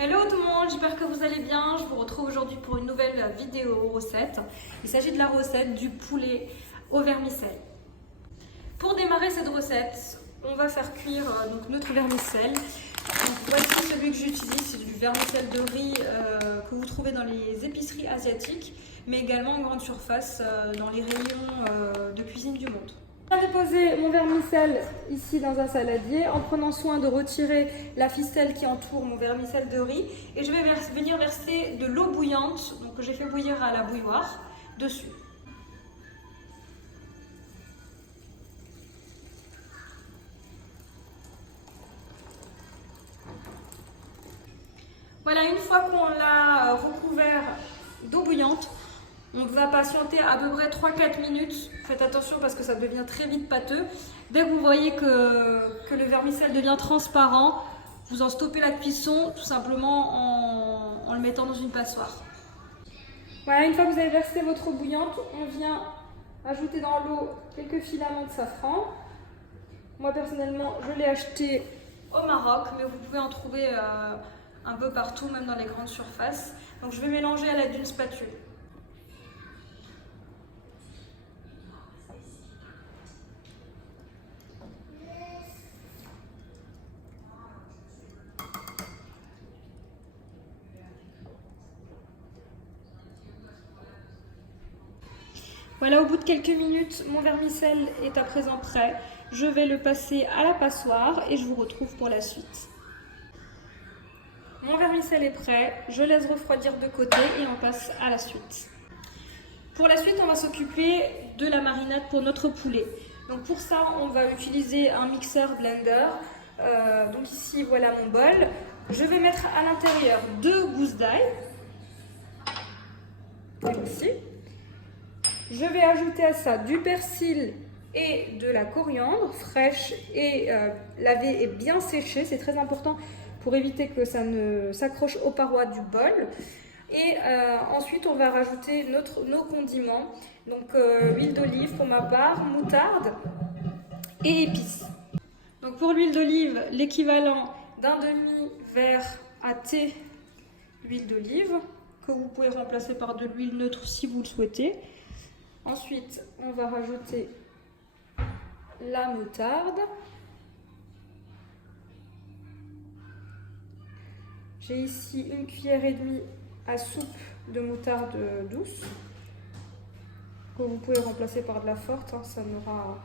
Hello tout le monde, j'espère que vous allez bien. Je vous retrouve aujourd'hui pour une nouvelle vidéo recette. Il s'agit de la recette du poulet au vermicelle. Pour démarrer cette recette, on va faire cuire donc notre vermicelle. Donc, voici celui que j'utilise, c'est du vermicelle de riz que vous trouvez dans les épiceries asiatiques, mais également en grande surface dans les rayons de cuisine du monde. Je vais déposer mon vermicelle ici dans un saladier en prenant soin de retirer la ficelle qui entoure mon vermicelle de riz et je vais venir verser de l'eau bouillante, donc que j'ai fait bouillir à la bouilloire, dessus. Voilà, une fois qu'on l'a recouvert d'eau bouillante, on va patienter à peu près 3-4 minutes. Faites attention parce que ça devient très vite pâteux. Dès que vous voyez que le vermicelle devient transparent, vous en stoppez la cuisson tout simplement en le mettant dans une passoire. Voilà, une fois que vous avez versé votre eau bouillante, on vient ajouter dans l'eau quelques filaments de safran. Moi personnellement, je l'ai acheté au Maroc, mais vous pouvez en trouver un peu partout, même dans les grandes surfaces. Donc je vais mélanger à l'aide d'une spatule. Voilà, au bout de quelques minutes, mon vermicelle est à présent prêt. Je vais le passer à la passoire et je vous retrouve pour la suite. Mon vermicelle est prêt, je laisse refroidir de côté et on passe à la suite. Pour la suite, on va s'occuper de la marinade pour notre poulet. Donc pour ça, on va utiliser un mixeur blender. Donc ici, voilà mon bol. Je vais mettre à l'intérieur 2 gousses d'ail. Ici. Je vais ajouter à ça du persil et de la coriandre fraîche et lavée et bien séchée. C'est très important pour éviter que ça ne s'accroche aux parois du bol. Et ensuite, on va rajouter nos condiments. Donc huile d'olive pour ma part, moutarde et épices. Donc pour l'huile d'olive, l'équivalent d'un demi-verre à thé d'huile d'olive que vous pouvez remplacer par de l'huile neutre si vous le souhaitez. Ensuite, on va rajouter la moutarde. J'ai ici 1,5 cuillère à soupe de moutarde douce que vous pouvez remplacer par de la forte, hein, ça n'aura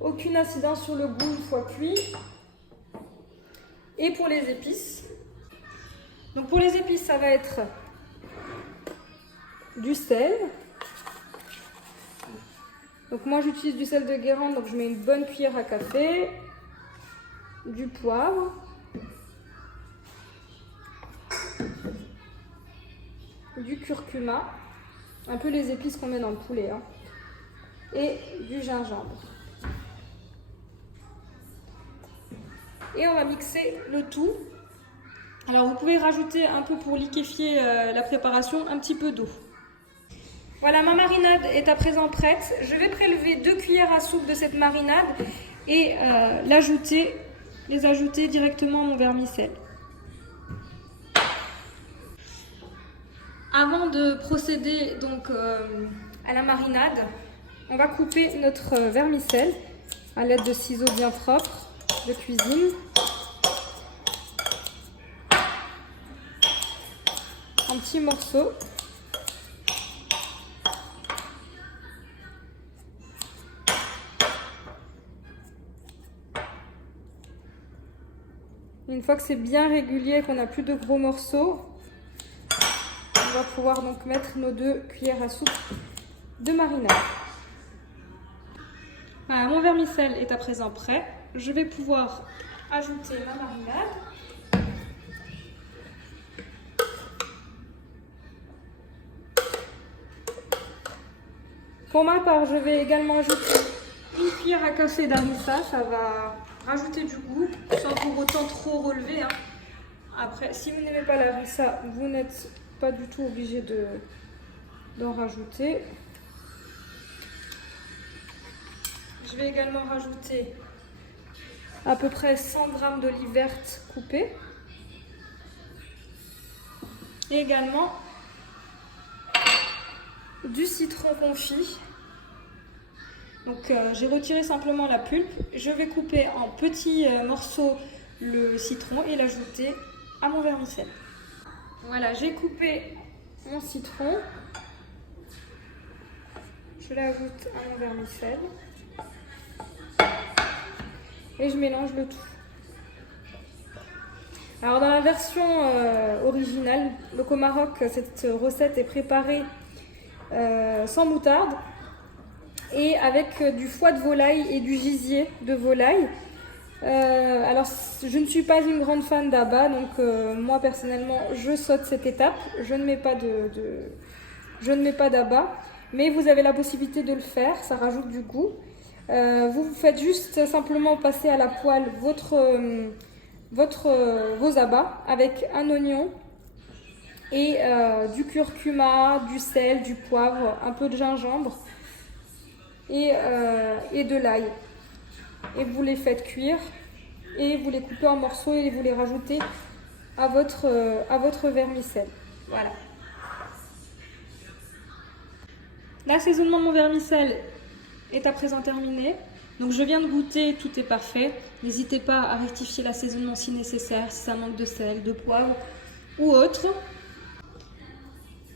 aucune incidence sur le goût une fois cuit. Et pour les épices, donc pour les épices, ça va être du sel. Donc moi j'utilise du sel de Guérande, donc je mets une bonne cuillère à café, du poivre, du curcuma, un peu les épices qu'on met dans le poulet, hein, et du gingembre. Et on va mixer le tout. Alors vous pouvez rajouter un peu pour liquéfier la préparation, un petit peu d'eau. Voilà, ma marinade est à présent prête. Je vais prélever 2 cuillères à soupe de cette marinade et les ajouter directement à mon vermicelle. Avant de procéder donc à la marinade, on va couper notre vermicelle à l'aide de ciseaux bien propres de cuisine. En petits morceaux. Une fois que c'est bien régulier, qu'on n'a plus de gros morceaux, on va pouvoir donc mettre nos 2 cuillères à soupe de marinade. Voilà, mon vermicelle est à présent prêt. Je vais pouvoir ajouter ma marinade. Pour ma part, je vais également ajouter 1 cuillère à café d'harissa. Ça va rajouter du goût sans pour autant trop relever, hein. Après, si vous n'aimez pas la harissa, vous n'êtes pas du tout obligé d'en rajouter. Je vais également rajouter à peu près 100 g d'olives vertes coupées. et également du citron confit. Donc j'ai retiré simplement la pulpe. Je vais couper en petits morceaux le citron et l'ajouter à mon vermicelle. Voilà, j'ai coupé mon citron. Je l'ajoute à mon vermicelle. Et je mélange le tout. Alors dans la version originale, donc au Maroc, cette recette est préparée sans moutarde et avec du foie de volaille et du gisier de volaille. Alors je ne suis pas une grande fan d'Abba, donc moi personnellement je saute cette étape, je ne mets pas d'Abba, mais vous avez la possibilité de le faire, ça rajoute du goût. Vous faites juste simplement passer à la poêle vos abats avec un oignon et du curcuma, du sel, du poivre, un peu de gingembre et de l'ail. Et vous les faites cuire et vous les coupez en morceaux et vous les rajoutez à votre vermicelle. Voilà. L'assaisonnement de mon vermicelle est à présent terminé. Donc je viens de goûter, tout est parfait. N'hésitez pas à rectifier l'assaisonnement si nécessaire, si ça manque de sel, de poivre ou autre.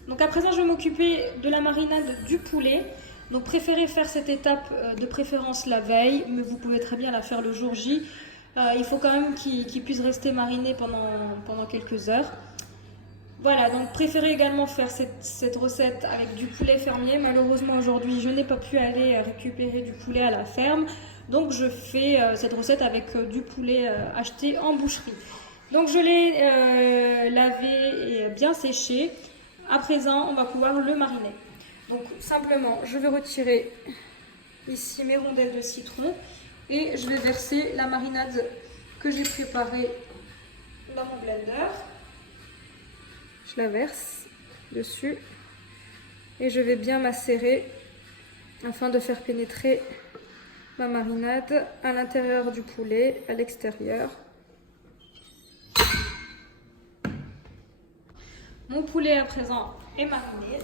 Donc à présent je vais m'occuper de la marinade du poulet. Donc préférez faire cette étape de préférence la veille, mais vous pouvez très bien la faire le jour J. Il faut quand même qu'il puisse rester mariné pendant quelques heures. Voilà, donc préférez également faire cette recette avec du poulet fermier. Malheureusement aujourd'hui je n'ai pas pu aller récupérer du poulet à la ferme. Donc je fais cette recette avec du poulet acheté en boucherie. Donc je l'ai lavé et bien séché. À présent on va pouvoir le mariner. Donc simplement je vais retirer ici mes rondelles de citron et je vais verser la marinade que j'ai préparée dans mon blender. Je la verse dessus et je vais bien macérer afin de faire pénétrer ma marinade à l'intérieur du poulet, à l'extérieur. Mon poulet à présent est mariné.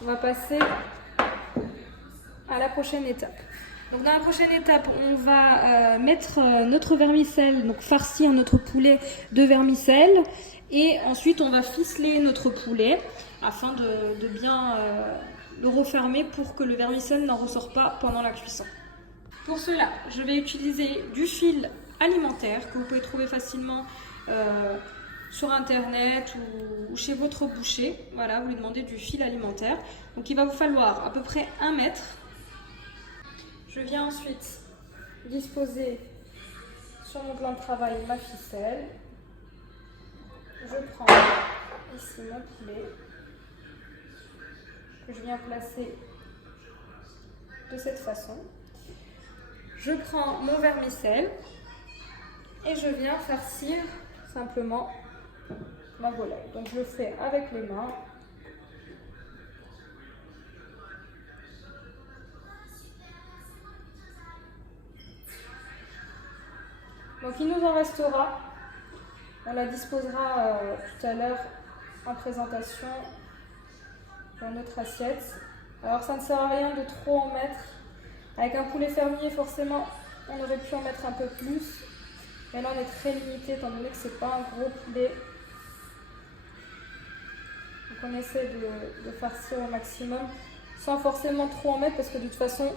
On va passer à la prochaine étape. Donc dans la prochaine étape, on va mettre notre vermicelle, donc farcir notre poulet de vermicelle. Et ensuite, on va ficeler notre poulet afin de bien le refermer pour que le vermicelle n'en ressort pas pendant la cuisson. Pour cela, je vais utiliser du fil alimentaire que vous pouvez trouver facilement sur internet ou chez votre boucher. Voilà, vous lui demandez du fil alimentaire. Donc il va vous falloir à peu près 1 mètre. Je viens ensuite disposer sur mon plan de travail ma ficelle. Je prends ici mon poulet que je viens placer de cette façon. Je prends mon vermicelle et je viens farcir simplement ma volaille. Donc je le fais avec les mains. Donc il nous en restera. On la disposera tout à l'heure en présentation dans notre assiette. Alors ça ne sert à rien de trop en mettre. Avec un poulet fermier, forcément, on aurait pu en mettre un peu plus. Mais là, on est très limité étant donné que ce n'est pas un gros poulet. Donc on essaie de farcir au maximum sans forcément trop en mettre parce que de toute façon,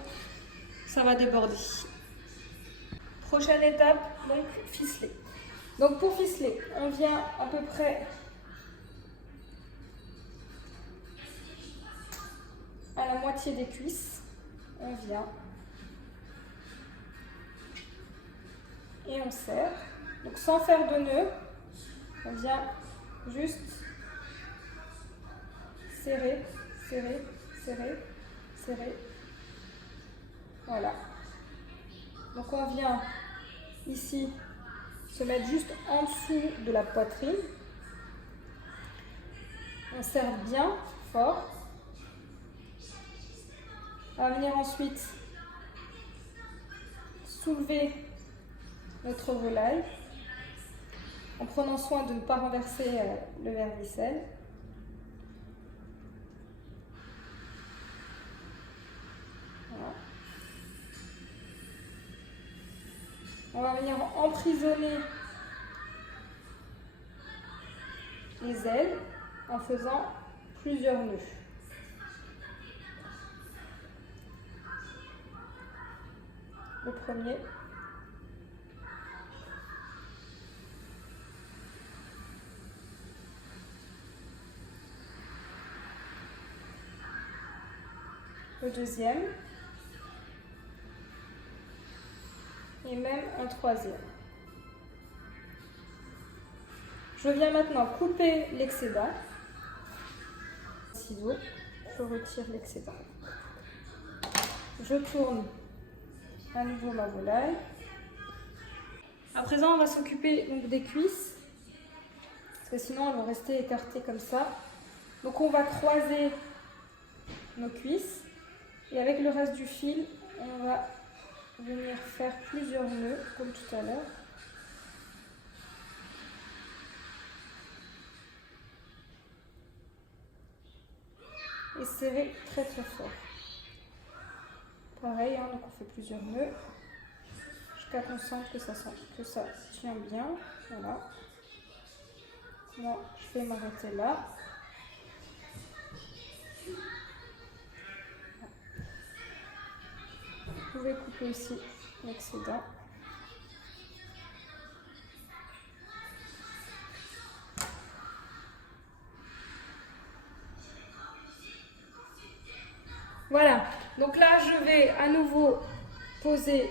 ça va déborder. Prochaine étape, donc ficeler. Donc pour ficeler, on vient à peu près à la moitié des cuisses. On vient et on serre. Donc sans faire de nœud, on vient juste serrer, serrer, serrer, serrer. Voilà. Donc on vient ici se mettre juste en dessous de la poitrine. On serre bien fort. On va venir ensuite soulever notre volaille. en prenant soin de ne pas renverser le vermicelle. Voilà. On va venir emprisonner les ailes en faisant plusieurs nœuds. Le premier. Le deuxième. Et même un troisième. Je viens maintenant couper l'excédent. Ciseaux, je retire l'excédent. Je tourne à nouveau ma volaille. À présent, on va s'occuper donc des cuisses, parce que sinon elles vont rester écartées comme ça. Donc on va croiser nos cuisses et avec le reste du fil, on va venir faire plusieurs nœuds comme tout à l'heure. Et serrer très très fort. Pareil, hein, donc on fait plusieurs nœuds jusqu'à qu'on sente que ça tient bien. Voilà. Moi, je vais m'arrêter là. Vous pouvez couper aussi l'excédent. Voilà, donc là je vais à nouveau poser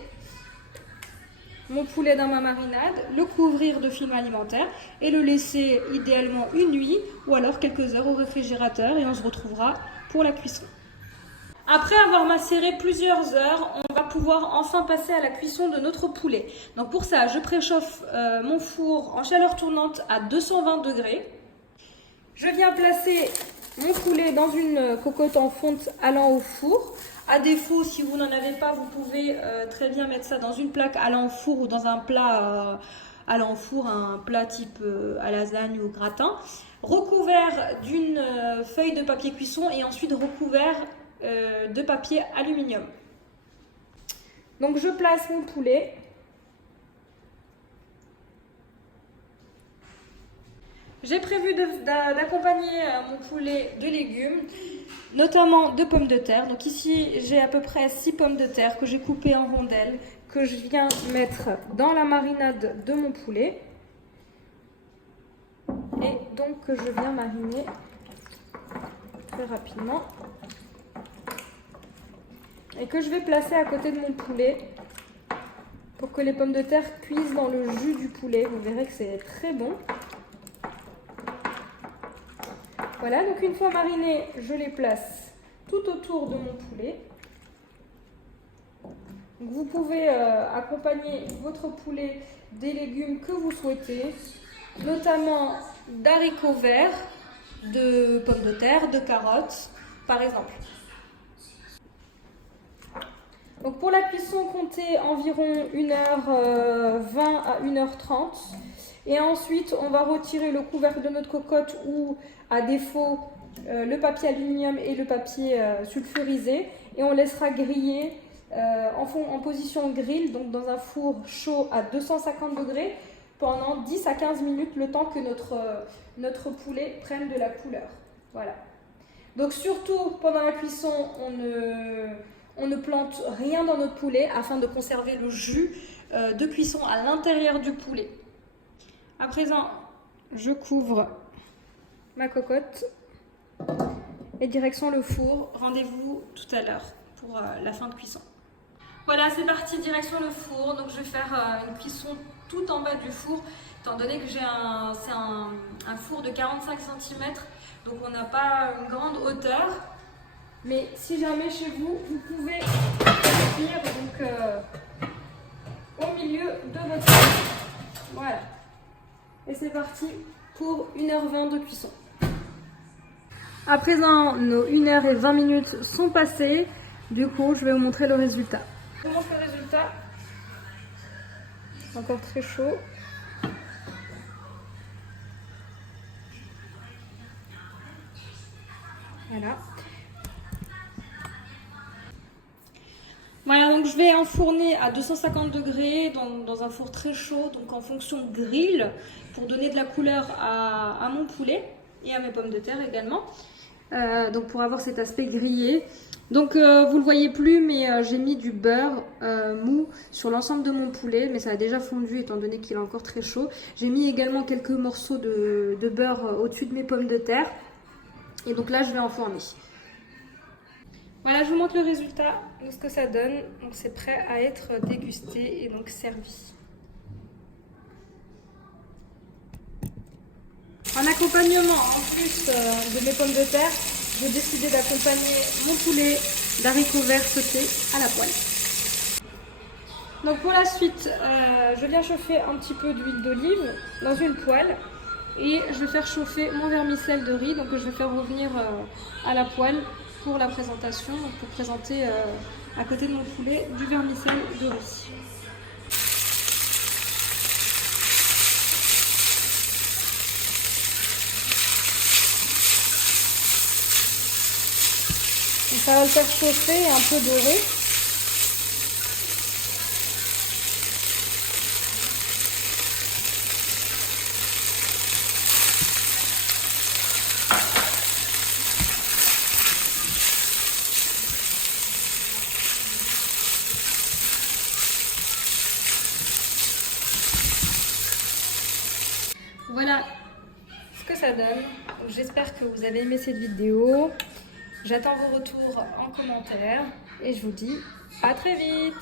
mon poulet dans ma marinade, le couvrir de film alimentaire et le laisser idéalement une nuit ou alors quelques heures au réfrigérateur et on se retrouvera pour la cuisson. Après avoir macéré plusieurs heures, on va pouvoir enfin passer à la cuisson de notre poulet. Donc pour ça, je préchauffe mon four en chaleur tournante à 220 degrés. Je viens placer mon poulet dans une cocotte en fonte allant au four. À défaut, si vous n'en avez pas, vous pouvez très bien mettre ça dans une plaque allant au four ou dans un plat allant au four, un plat type à lasagne ou gratin. Recouvert d'une feuille de papier cuisson et ensuite recouvert de papier aluminium. Donc je place mon poulet. J'ai prévu d'accompagner mon poulet de légumes, notamment de pommes de terre. Donc ici, j'ai à peu près 6 pommes de terre que j'ai coupées en rondelles, que je viens mettre dans la marinade de mon poulet. Et donc que je viens mariner très rapidement. Et que je vais placer à côté de mon poulet pour que les pommes de terre cuisent dans le jus du poulet. Vous verrez que c'est très bon. Voilà, donc une fois marinés, je les place tout autour de mon poulet. Donc vous pouvez accompagner votre poulet des légumes que vous souhaitez, notamment d'haricots verts, de pommes de terre, de carottes, par exemple. Donc pour la cuisson, comptez environ 1h20 à 1h30. Et ensuite, on va retirer le couvercle de notre cocotte ou, à défaut, le papier aluminium et le papier sulfurisé. Et on laissera griller en position grill, donc dans un four chaud à 250 degrés, pendant 10 à 15 minutes, le temps que notre poulet prenne de la couleur. Voilà. Donc surtout, pendant la cuisson, on ne plante rien dans notre poulet afin de conserver le jus de cuisson à l'intérieur du poulet. À présent, je couvre ma cocotte et direction le four. Rendez-vous tout à l'heure pour la fin de cuisson. Voilà, c'est parti, direction le four. Donc je vais faire une cuisson tout en bas du four, étant donné que c'est un four de 45 cm, donc on n'a pas une grande hauteur. Mais si jamais chez vous, vous pouvez cuire donc au milieu de votre four. Voilà. Et c'est parti pour 1h20 de cuisson. À présent, nos 1h20 sont passées. Du coup, je vais vous montrer le résultat. Je vous montre le résultat. Encore très chaud. Voilà. Voilà, donc je vais enfourner à 250 degrés dans un four très chaud, donc en fonction de grill, pour donner de la couleur à mon poulet et à mes pommes de terre également. Donc pour avoir cet aspect grillé. Donc vous le voyez plus, mais j'ai mis du beurre mou sur l'ensemble de mon poulet, mais ça a déjà fondu étant donné qu'il est encore très chaud. J'ai mis également quelques morceaux de beurre au-dessus de mes pommes de terre. Et donc là, je vais enfourner. Voilà, je vous montre le résultat de ce que ça donne. Donc c'est prêt à être dégusté et donc servi. En accompagnement, en plus de mes pommes de terre, j'ai décidé d'accompagner mon poulet d'haricots verts sautés à la poêle. Donc pour la suite, je viens chauffer un petit peu d'huile d'olive dans une poêle et je vais faire chauffer mon vermicelle de riz, donc je vais faire revenir à la poêle pour la présentation, donc pour présenter à côté de mon poulet du vermicelle de riz. Donc ça va le faire chauffer et un peu dorer. Voilà ce que ça donne. J'espère que vous avez aimé cette vidéo. J'attends vos retours en commentaire et je vous dis à très vite.